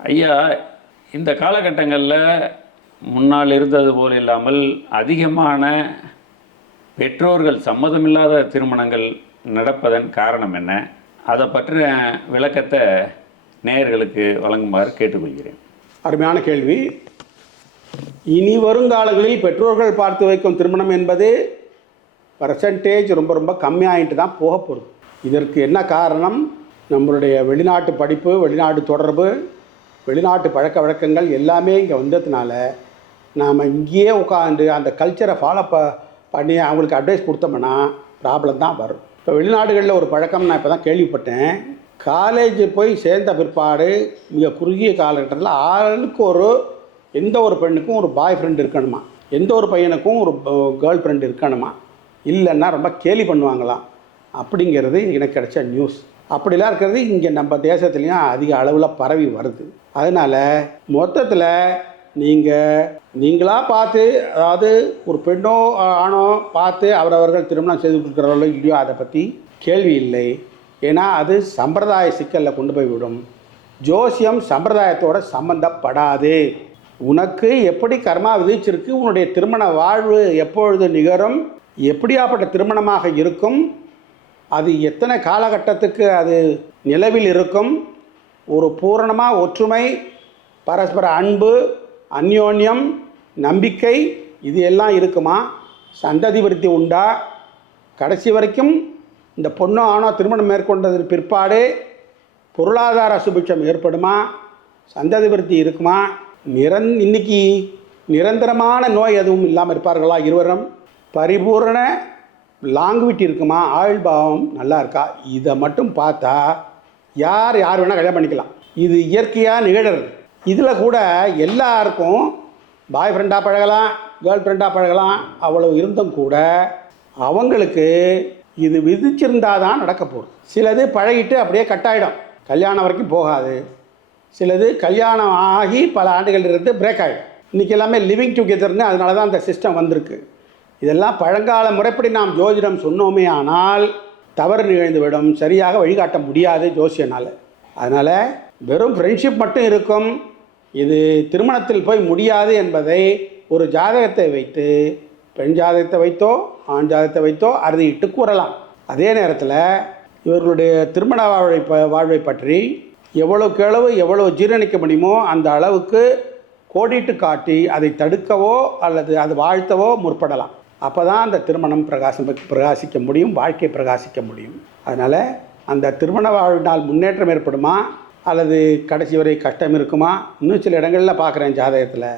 ஐயா இந்த காலகட்டங்களில் முன்னால் இருந்தது போல் இல்லாமல் அதிகமான பெற்றோர்கள் சம்மதமில்லாத திருமணங்கள் நடப்பதன் காரணம் என்ன? அதை பற்றின விளக்கத்தை நேயர்களுக்கு வழங்குமாறு கேட்டுக்கொள்கிறேன். அருமையான கேள்வி. இனி வருங்காலங்களில் பெற்றோர்கள் பார்த்து வைக்கும் திருமணம் என்பது பர்சன்டேஜ் ரொம்ப ரொம்ப கம்மியாயிட்டு தான் போக போகுது. இதற்கு என்ன காரணம்? நம்மளுடைய வெளிநாட்டு படிப்பு வெளிநாட்டு தொடர்பு வெளிநாட்டு பழக்க வழக்கங்கள் எல்லாமே இங்கே வந்ததுனால நாம் இங்கேயே உட்காந்து அந்த கல்ச்சரை ஃபாலோ ப பண்ணி அவங்களுக்கு அட்வைஸ் கொடுத்தோம்னா ப்ராப்ளம் தான் வரும். இப்போ வெளிநாடுகளில் ஒரு பழக்கம் நான் இப்போ தான் கேள்விப்பட்டேன். காலேஜ் போய் சேர்ந்த பிற்பாடு மிக குறுகிய காலகட்டத்தில் ஆளுக்கு ஒரு எந்த ஒரு பெண்ணுக்கும் ஒரு பாய் ஃப்ரெண்ட் இருக்கணுமா? எந்த ஒரு பையனுக்கும் ஒரு கேர்ள் ஃப்ரெண்ட் இருக்கணுமா? இல்லைன்னா ரொம்ப கேலி பண்ணுவாங்களாம். அப்படிங்கிறது எனக்கு கிடைச்ச நியூஸ் அப்படிலாம் இருக்கிறது இங்கே நம்ம தேசத்துலேயும் அதிக அளவில் பரவி வருது. அதனால் மொத்தத்தில் நீங்கள் நீங்களாக பார்த்து அதாவது ஒரு பெண்ணோ ஆணோ பார்த்து அவரவர்கள் திருமணம் செய்து கொடுக்குறவர்களோ இல்லையோ அதை பற்றி கேள்வி இல்லை. ஏன்னா அது சம்பிரதாய சிக்கலில் கொண்டு போய் விடும். ஜோசியம் சம்பிரதாயத்தோட சம்பந்தப்படாது. உனக்கு எப்படி கர்மா விதிச்சிருக்கு உன்னுடைய திருமண வாழ்வு எப்பொழுது நிகரும் எப்படியாப்பட்ட திருமணமாக இருக்கும் அது எத்தனை காலகட்டத்துக்கு அது நிலவில் இருக்கும்? ஒரு பூரணமாக ஒற்றுமை பரஸ்பர அன்பு அந்யோன்யம் நம்பிக்கை இது எல்லாம் இருக்குமா? சந்ததி விருத்தி உண்டா? கடைசி வரைக்கும் இந்த பொண்ணோ ஆணோ திருமணம் மேற்கொண்டதற்கு பிற்பாடு பொருளாதார சுபிட்சம் ஏற்படுமா? சந்ததி விருத்தி இருக்குமா? நிரந் இன்னைக்கு நிரந்தரமான நோய் எதுவும் இல்லாமல் இருப்பார்களா இருவரும்? பரிபூரண லாங்குவிட்டி இருக்குமா? ஆயுள் பாவம் நல்லா இருக்கா? இதை மட்டும் பார்த்தா யார் யார் வேணால் கல்யாணம் பண்ணிக்கலாம். இது இயற்கையாக நிகழறது. இதில் கூட எல்லாருக்கும் பாய் ஃப்ரெண்டாக பழகலாம் கேர்ள் ஃப்ரெண்டாக பழகலாம் அவ்வளவு இருந்தும் கூட அவங்களுக்கு இது விதிச்சிருந்தால் தான் நடக்க போகுது. சிலது பழகிட்டு அப்படியே கட்டாயிடும் கல்யாணம் வரைக்கும் போகாது. சிலது கல்யாணம் ஆகி பல ஆண்டுகள் இருந்து பிரேக் ஆகிடும் இன்றைக்கி எல்லாமே லிவிங் டுகெதர்னு அதனால தான் அந்த சிஸ்டம் வந்திருக்கு. இதெல்லாம் பழங்கால முறைப்படி நாம் ஜோதிடம் சொன்னோமே ஆனால் தவறு நிகழ்ந்துவிடும். சரியாக வழிகாட்ட முடியாது ஜோசியனால். அதனால் வெறும் ஃப்ரெண்ட்ஷிப் மட்டும் இருக்கும். இது திருமணத்தில் போய் முடியாது என்பதை ஒரு ஜாதகத்தை வைத்து பெண் ஜாதகத்தை வைத்தோ ஆண் ஜாதகத்தை வைத்தோ அறுதியிட்டு கூறலாம். அதே நேரத்தில் இவர்களுடைய திருமண வாழ்வை ப வாழ்வை பற்றி எவ்வளவுக்கு எவ்வளவு எவ்வளோ ஜீரணிக்க முடியுமோ அந்த அளவுக்கு கோடிட்டு காட்டி அதை தடுக்கவோ அல்லது அது வாழ்த்தவோ முற்படலாம். அப்போ தான் அந்த திருமணம் பிரகாசம் பிரகாசிக்க முடியும் வாழ்க்கை பிரகாசிக்க முடியும். அதனால் அந்த திருமண வாழ்நாள் முன்னேற்றம் ஏற்படுமா? அல்லது கடைசி வரை கஷ்டம் இருக்குமா? இன்னும் சில இடங்களில் பார்க்குறேன் ஜாதகத்தில்.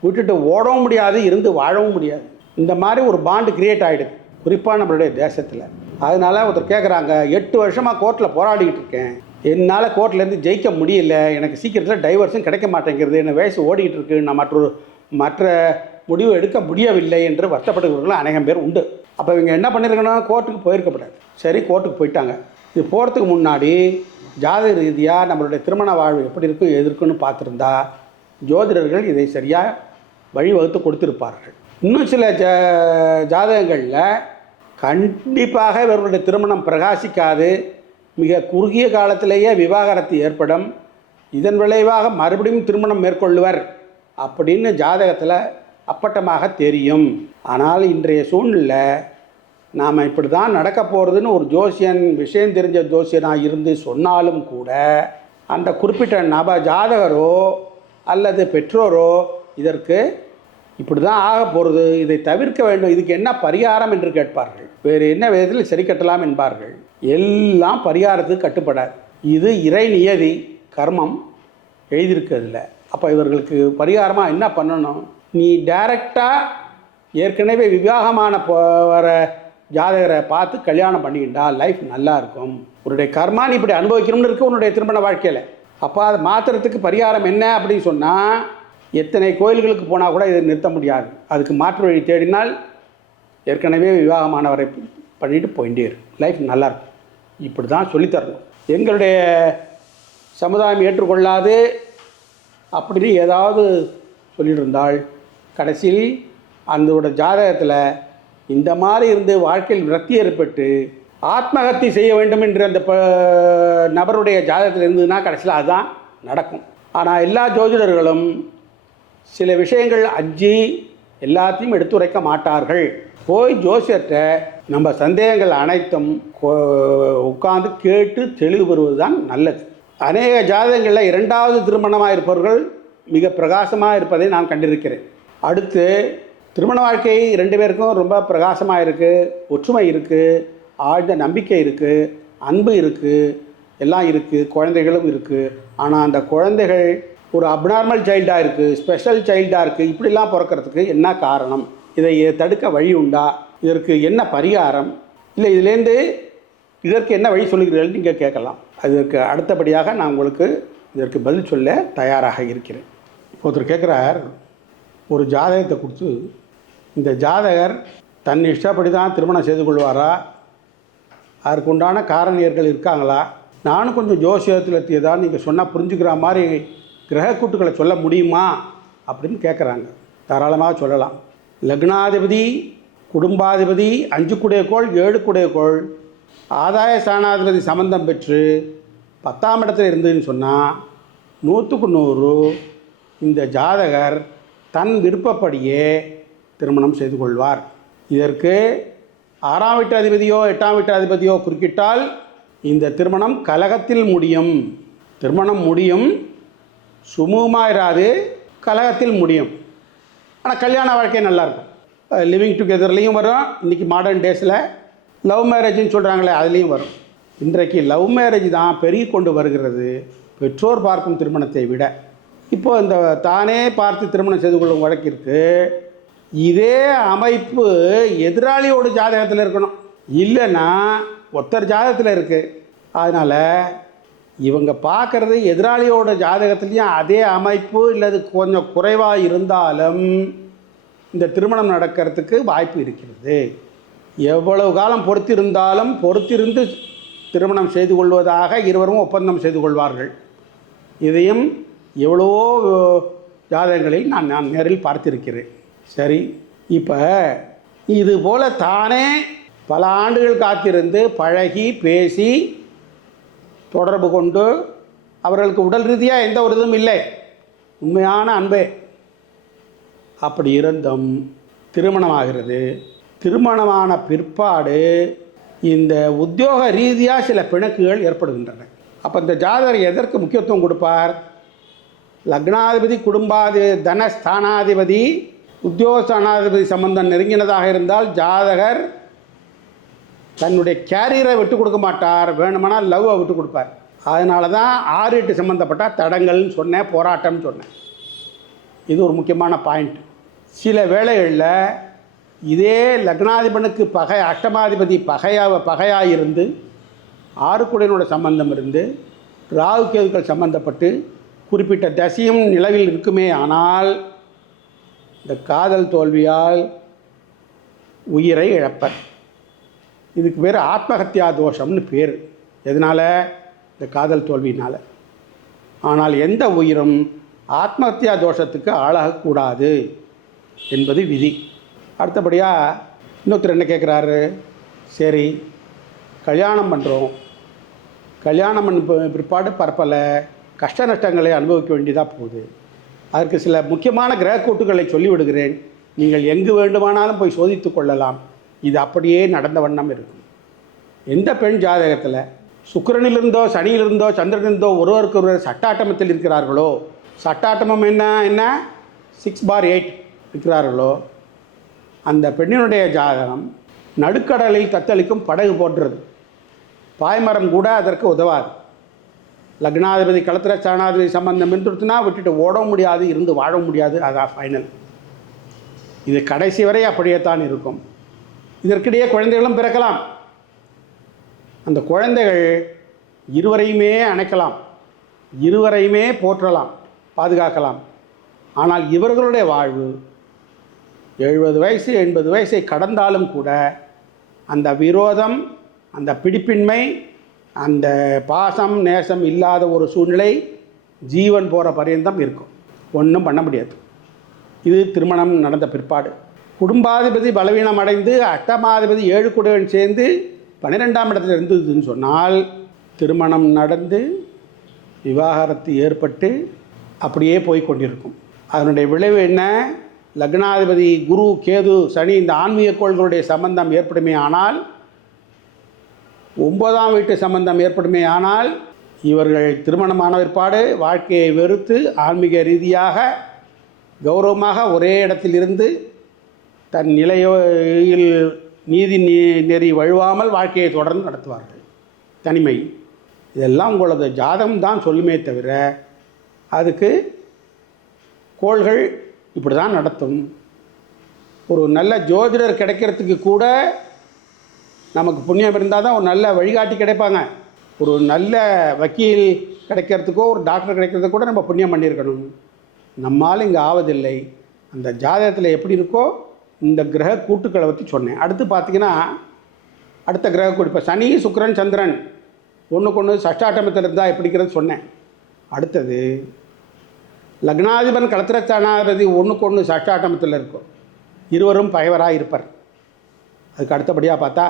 விட்டுட்டு ஓடவும் முடியாது இருந்து வாழவும் முடியாது. இந்த மாதிரி ஒரு பாண்டு கிரியேட் ஆகிடுது குறிப்பாக நம்மளுடைய தேசத்தில். அதனால் ஒருத்தர் கேட்குறாங்க எட்டு வருஷமாக கோர்ட்டில் போராடிக்கிட்டு இருக்கேன். என்னால் கோர்ட்லேருந்து ஜெயிக்க முடியல. எனக்கு சீக்கிரத்தில் டைவர்ஸும் கிடைக்க மாட்டேங்கிறது. என்ன வயசு ஓடிக்கிட்டு இருக்கு. நான் மற்றொரு மற்ற முடிவு எடுக்க முடியவில்லை என்று வருத்தப்படுகிறவர்கள் அநேகம் பேர் உண்டு. அப்போ இவங்க என்ன பண்ணியிருக்கணும் கோர்ட்டுக்கு போயிருக்கப்படாது சரி கோர்ட்டுக்கு போயிட்டாங்க. இது போகிறதுக்கு முன்னாடி ஜாதக ரீதியாக நம்மளுடைய திருமண வாழ்வு எப்படி இருக்கும் எது இருக்குன்னு பார்த்துருந்தா ஜோதிடர்கள் இதை சரியாக வழிவகுத்து கொடுத்துருப்பார்கள். இன்னும் சில ஜ ஜாதகங்களில் கண்டிப்பாக இவர்களுடைய திருமணம் பிரகாசிக்காது. மிக குறுகிய காலத்திலேயே விவாகரத்து ஏற்படும். இதன் விளைவாக மறுபடியும் திருமணம் மேற்கொள்ளுவர் அப்படின்னு ஜாதகத்தில் அப்பட்டமாக தெரியும். ஆனால் இன்றைய சூழ்நிலை நாம் இப்படி தான் நடக்க போகிறதுன்னு ஒரு ஜோசியன் விஷயம் தெரிஞ்ச ஜோசியனாக இருந்து சொன்னாலும் கூட அந்த குறிப்பிட்ட நப ஜாதகரோ அல்லது பெற்றோரோ இதற்கு இப்படி தான் ஆக போகிறது இதை தவிர்க்க வேண்டும் இதுக்கு என்ன பரிகாரம் என்று கேட்பார்கள். வேறு என்ன விதத்தில் சரி கட்டலாம் என்பார்கள். எல்லாம் பரிகாரத்துக்கு கட்டுப்படாது. இது இறை நியதி கர்மம் எழுதியிருக்கிறதில்ல அப்போ இவர்களுக்கு பரிகாரமாக என்ன பண்ணணும்? நீ டைரக்டாக ஏற்கனவே விவாகமான போகிற ஜாதகரை பார்த்து கல்யாணம் பண்ணிக்கிட்டா லைஃப் நல்லா இருக்கும் உன்னுடைய கர்மா நீ இப்படி அனுபவிக்கணும்னு இருக்குது உன்னுடைய திருமண வாழ்க்கையில். அப்போ அதை மாற்றுறதுக்கு பரிகாரம் என்ன அப்படின்னு சொன்னால் எத்தனை கோயில்களுக்கு போனால் கூட இதை நிறுத்த முடியாது. அதுக்கு மாற்று வழி தேடினால் ஏற்கனவே விவாகமானவரை பண்ணிட்டு போயிட்டே இரு. லைஃப் நல்லா இருக்கும் இப்படி தான் சொல்லித்தரணும் எங்களுடைய சமுதாயம் ஏற்றுக்கொள்ளாது அப்படின்னு ஏதாவது சொல்லிட்டு இருந்தால் கடைசியில் அந்தோட ஜாதகத்தில் இந்த மாதிரி இருந்து வாழ்க்கையில் விரக்தி ஏற்பட்டு ஆத்மஹத்தி செய்ய வேண்டும் என்று அந்த ப நபருடைய ஜாதகத்தில் இருந்ததுன்னா கடைசியில் அதுதான் நடக்கும். ஆனால் எல்லா ஜோதிடர்களும் சில விஷயங்கள் அஞ்சி எல்லாத்தையும் எடுத்துரைக்க மாட்டார்கள். போய் ஜோசியத்தை நம்ம சந்தேகங்கள் அனைத்தும் உட்கார்ந்து கேட்டு தெளிவு பெறுவது தான் நல்லது. அநேக ஜாதகங்களில் இரண்டாவது திருமணமாக இருப்பவர்கள் மிக பிரகாசமாக இருப்பதை நான் கண்டிருக்கிறேன். அடுத்து திருமண வாழ்க்கை ரெண்டு பேருக்கும் ரொம்ப பிரகாசமாக இருக்குது ஒற்றுமை இருக்குது ஆழ்ந்த நம்பிக்கை இருக்குது அன்பு இருக்குது எல்லாம் இருக்குது குழந்தைகளும் இருக்குது ஆனால் அந்த குழந்தைகள் ஒரு அப்நார்மல் சைல்டாக இருக்குது ஸ்பெஷல் சைல்டாக இருக்குது இப்படிலாம் பிறக்கிறதுக்கு என்ன காரணம்? இதை தடுக்க வழி உண்டா? இதற்கு என்ன பரிகாரம்? இல்லை இதுலேருந்து இதற்கு என்ன வழி சொல்லுகிறீர்கள்? நீங்கள் கேட்கலாம். அதற்கு அடுத்தபடியாக நான் உங்களுக்கு இதற்கு பதில் சொல்ல தயாராக இருக்கிறேன். ஒருத்தர் கேட்குறார் ஒரு ஜாதகத்தை கொடுத்து இந்த ஜாதகர் தன் இஷ்டப்படி தான் திருமணம் செய்து கொள்வாரா? அதற்கு உண்டான காரணியர்கள் இருக்காங்களா? நானும் கொஞ்சம் ஜோசியத்தில் ஏதாவது நீங்கள் சொன்னால் புரிஞ்சுக்கிற மாதிரி கிரக கூட்டுகளை சொல்ல முடியுமா? அப்படின்னு கேட்குறாங்க தாராளமாக சொல்லலாம். லக்னாதிபதி குடும்பாதிபதி அஞ்சு குடைய கோள் ஏழு குடைய கோள் ஆதாய ஸ்தானாதிபதி சம்பந்தம் பெற்று பத்தாம் இடத்துல இருந்ததுன்னு சொன்னால் நூற்றுக்கு நூறு. இந்த ஜாதகர் தன் விருப்பப்படியே திருமணம் செய்து கொள்வார். இதற்கு ஆறாம் வீட்டு அதிபதியோ எட்டாம் வீட்டு அதிபதியோ குறுக்கிட்டால் இந்த திருமணம் கலகத்தில் முடியும். திருமணம் முடியும் சுமூகமாக இராது கலகத்தில் முடியும். ஆனால் கல்யாண வாழ்க்கை நல்லாயிருக்கும் லிவிங் டுகெதர்லேயும் வரும். இன்றைக்கி மாடர்ன் டேஸில் லவ் மேரேஜ்னு சொல்கிறாங்களே அதுலேயும் வரும். இன்றைக்கு லவ் மேரேஜ் தான் பெருகி கொண்டு வருகிறது. பெற்றோர் பார்க்கும் திருமணத்தை விட. இப்போது இந்த தானே பார்த்து திருமணம் செய்து கொள்ளும் வழக்கிற்கு இதே அமைப்பு எதிராளியோட ஜாதகத்தில் இருக்கணும். இல்லைன்னா ஒருத்தர் ஜாதகத்தில் இருக்குது அதனால் இவங்க பார்க்குறது எதிராளியோட ஜாதகத்துலேயும் அதே அமைப்பு இல்லது கொஞ்சம் குறைவாக இருந்தாலும் இந்த திருமணம் நடக்கிறதுக்கு வாய்ப்பு இருக்கிறது. எவ்வளவு காலம் பொறுத்திருந்தாலும் பொறுத்திருந்து திருமணம் செய்து கொள்வதாக இருவரும் ஒப்பந்தம் செய்து கொள்வார்கள். இதையும் எவ்வளவோ ஜாதகங்களில் நான் நான் நேரில் பார்த்திருக்கிறேன். சரி இப்போ இது போல் தானே பல ஆண்டுகள் காத்திருந்து பழகி பேசி தொடர்பு கொண்டு அவர்களுக்கு உடல் ரீதியாக எந்த ஒரு இதுவும் இல்லை. உண்மையான அன்பே. அப்படி இருந்தும் திருமணமாகிறது. திருமணமான பிற்பாடு இந்த உத்தியோக ரீதியாக சில பிணக்குகள் ஏற்படுகின்றன. அப்போ இந்த ஜாதகர் எதற்கு முக்கியத்துவம் கொடுப்பார்? லக்னாதிபதி குடும்பாதி தனஸ்தானாதிபதி உத்தியோகஸ்தானாதிபதி சம்பந்தம் நெருங்கினதாக இருந்தால் ஜாதகர் தன்னுடைய கேரியரை விட்டு கொடுக்க மாட்டார். வேணுமானால் லவ்வை விட்டு கொடுப்பார். அதனால தான் ஆறு எட்டு சம்மந்தப்பட்ட தடங்கள்னு சொன்னேன் போராட்டம்னு சொன்னேன். இது ஒரு முக்கியமான பாயிண்ட் சில வேளைகளில் இதே லக்னாதிபனுக்கு பகை அஷ்டமாதிபதி பகையாக பகையாக இருந்து ஆறுக்குடையனோட சம்பந்தம் இருந்து ராகு கேதுக்கள் சம்பந்தப்பட்டு குறிப்பிட்ட தசையும் நிலவில் இருக்குமே ஆனால் இந்த காதல் தோல்வியால் உயிரை இழப்பர். இதுக்கு பேர் ஆத்மஹத்யா தோஷம்னு பேர். எதனால்? இந்த காதல் தோல்வியினால். ஆனால் எந்த உயிரும் ஆத்மஹத்யா தோஷத்துக்கு ஆளாகக்கூடாது என்பது விதி. அடுத்தபடியாக இன்னொருத்தர் என்ன கேட்குறாரு சரி கல்யாணம் பண்ணுறோம் கல்யாணம் பண்ண பிற்பாடு பரப்பலை. கஷ்ட நஷ்டங்களை அனுபவிக்க வேண்டியதாக போகுது. அதற்கு சில முக்கியமான கிரக கூட்டுகளை சொல்லிவிடுகிறேன். நீங்கள் எங்கு வேண்டுமானாலும் போய் சோதித்து கொள்ளலாம். இது அப்படியே நடந்த வண்ணம் இருக்கும். எந்த பெண் ஜாதகத்தில் சுக்கிரனிலிருந்தோ சனியிலிருந்தோ சந்திரனிலிருந்தோ ஒருவருக்கு ஒருவர் சட்டாட்டமத்தில் இருக்கிறார்களோ சட்டாட்டமம் என்ன என்ன? சிக்ஸ் பார் எயிட் இருக்கிறார்களோ அந்த பெண்ணினுடைய ஜாதகம் நடுக்கடலில் தத்தளிக்கும் படகு போன்றது. பாய்மரம் கூட அதற்கு உதவாது. லக்னாதிபதி களத்திர சாணாதிபதி சம்பந்தம் இருந்துருச்சுன்னா விட்டுட்டு ஓட முடியாது இருந்து வாழ முடியாது. அதான் ஃபைனல் இது கடைசி வரை அப்படியே தான் இருக்கும். இதற்கிடையே குழந்தைகளும் பிறக்கலாம். அந்த குழந்தைகள் இருவரையுமே அணைக்கலாம். இருவரையுமே போற்றலாம் பாதுகாக்கலாம். ஆனால் இவர்களுடைய வாழ்வு எழுபது வயசு எண்பது வயசை கடந்தாலும் கூட அந்த விரோதம் அந்த பிடிப்பின்மை அந்த பாசம் நேசம் இல்லாத ஒரு சூழ்நிலை ஜீவன் போகிற பரியந்தம் இருக்கும். ஒன்றும் பண்ண முடியாது. இது திருமணம் நடந்த பிற்பாடு. குடும்பாதிபதி பலவீனம் அடைந்து அட்டமாதிபதி ஏழு குடையன் சேர்ந்து பன்னிரெண்டாம் இடத்துல இருந்ததுன்னு சொன்னால் திருமணம் நடந்து விவாகரத்து ஏற்பட்டு அப்படியே போய் கொண்டிருக்கும். அதனுடைய விளைவு என்ன? லக்னாதிபதி குரு கேது சனி இந்த ஆன்மீக கோள்களுடைய சம்பந்தம் ஏற்படுமே ஆனால் ஒன்பதாம் வீட்டு சம்பந்தம் ஏற்படுமே ஆனால் இவர்கள் திருமணமான பிற்பாடு வாழ்க்கையை வெறுத்து ஆன்மீக ரீதியாக கௌரவமாக ஒரே இடத்தில் இருந்து தன் நிலையில் நீதி நெ- நெறி வழுவாமல் வாழ்க்கையை தொடர்ந்து நடத்துவார்கள். தனிமை. இதெல்லாம் உங்களது ஜாதகம் தான் சொல்லுமே தவிர அதுக்கு கோள்கள் இப்படி தான் நடத்தும். ஒரு நல்ல ஜோதிடர் கிடைக்கிறதுக்கு கூட நமக்கு புண்ணியம் இருந்தால் தான் ஒரு நல்ல வழிகாட்டி கிடைப்பாங்க. ஒரு நல்ல வக்கீல் கிடைக்கிறதுக்கோ ஒரு டாக்டர் கிடைக்கிறதுக்கு கூட நம்ம புண்ணியம் பண்ணியிருக்கணும். நம்மால் இங்கே ஆவதில்லை. அந்த ஜாதகத்தில் எப்படி இருக்கோ இந்த கிரக கூட்டுக்களை பற்றி சொன்னேன். அடுத்து பார்த்தீங்கன்னா அடுத்த கிரக கூட்டு. இப்போ சனி சுக்கரன் சந்திரன். ஒன்றுக்கு ஒன்று சஷ்டாட்டமத்தில் இருந்தால் எப்படிங்கிறது சொன்னேன். அடுத்தது லக்னாதிபன் கலத்திரஸ்தானாதிபதி ஒன்றுக்கு ஒன்று சஷ்டாட்டமத்தில் இருக்கும். இருவரும் பயவராக இருப்பர். அதுக்கு அடுத்தபடியாக பார்த்தா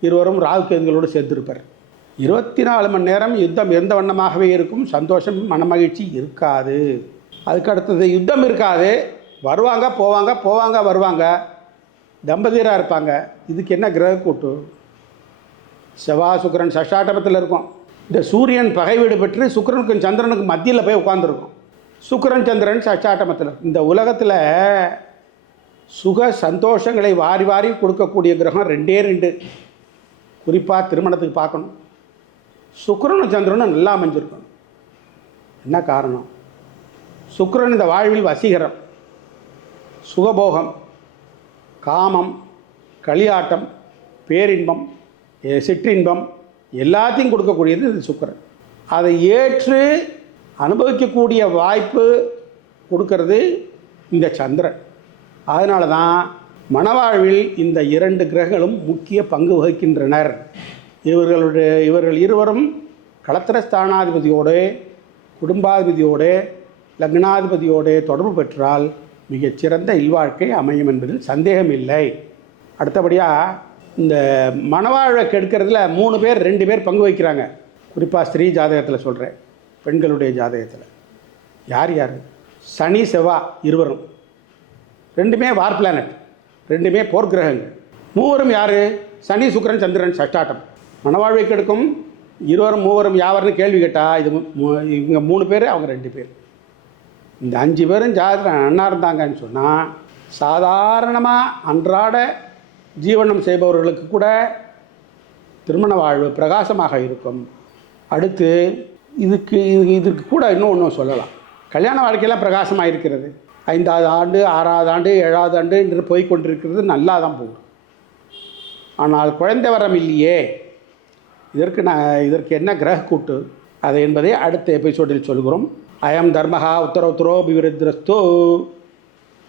இருவரும் ராகு கேதுகளோடு சேர்ந்திருப்பர். இருபத்தி நாலு மணி நேரம் யுத்தம் எந்த வண்ணமாகவே இருக்கும் சந்தோஷம் மனமகிழ்ச்சி இருக்காது. அதுக்கு அடுத்தது யுத்தம் இருக்காது. வருவாங்க போவாங்க போவாங்க வருவாங்க. தம்பதியராக இருப்பாங்க. இதுக்கு என்ன கிரக கூட்டு? செவ்வா சுக்கிரன் சஷ்டாட்டமத்தில் இருக்கும். இந்த சூரியன் பகை வீடு பெற்று சுக்கரனுக்கும் சந்திரனுக்கும் மத்தியில் போய் உட்காந்துருக்கும் சுக்கரன் சந்திரன் சஷ்டாட்டமத்தில். இந்த உலகத்தில் சுக சந்தோஷங்களை வாரி வாரி கொடுக்கக்கூடிய கிரகம் ரெண்டே ரெண்டு. குறிப்பாக திருமணத்துக்கு பார்க்கணும். சுக்கரனும் சந்திரனும் நல்லா அமைஞ்சிருக்கணும். என்ன காரணம்? சுக்கரன் இந்த வாழ்வில் வசீகரம் சுகபோகம் காமம் களியாட்டம் பேரின்பம் சிற்றின்பம் எல்லாத்தையும் கொடுக்கக்கூடியது இந்த சுக்கரன். அதை ஏற்று அனுபவிக்கக்கூடிய வாய்ப்பு கொடுக்கறது இந்த சந்திரன். அதனால தான் மணவாழ்வில் இந்த இரண்டு கிரகங்களும் முக்கிய பங்கு வகிக்கின்றனர். இவர்களுடைய இவர்கள் இருவரும் களத்திரஸ்தானாதிபதியோடு குடும்பாதிபதியோடு லக்னாதிபதியோடு தொடர்பு பெற்றால் மிகச்சிறந்த இல்வாழ்க்கை அமையும் என்பதில் சந்தேகமில்லை. அடுத்தபடியாக இந்த மணவாழ்வை கெடுக்கிறதுல மூணு பேர் ரெண்டு பேர் பங்கு வகிக்கிறாங்க. குறிப்பாக ஸ்திரீ ஜாதகத்தில் சொல்கிறேன் பெண்களுடைய ஜாதகத்தில். யார் யார்? சனி செவ்வா இருவரும். ரெண்டுமே வார் பிளானட். ரெண்டுமே போர்க்கிரகங்கள் மூவரும் யார்? சனி சுக்கரன் சந்திரன் சஷ்டாட்டம். மணவாழ்வை கெடுக்கும் இருவரும் மூவரும் யாவர்னு கேள்வி கேட்டால் இது மூ- இவங்க மூணு பேர் அவங்க ரெண்டு பேர். இந்த அஞ்சு பேரும் ஜாதகம் நன்னா இருந்தாங்கன்னு சொன்னால் சாதாரணமாக அன்றாட ஜீவனம் செய்பவர்களுக்கு கூட திருமண வாழ்வு பிரகாசமாக இருக்கும். அடுத்து இதுக்கு இது இதற்கு கூட இன்னும் ஒன்று சொல்லலாம். கல்யாண வாழ்க்கையெல்லாம் பிரகாசமாக இருக்கிறது ஐந்தாவது ஆண்டு ஆறாவது ஆண்டு ஏழாவது ஆண்டு என்று போய்கொண்டிருக்கிறது நல்லா தான் போகும் ஆனால் குழந்தை வரம் இல்லையே. இதற்கு நான் இதற்கு என்ன கிரக கூட்டு? அதை என்பதை அடுத்த எபிசோடில் சொல்கிறோம். அயம் தர்மஹா உத்தரவுத்தரோ உத்தரோ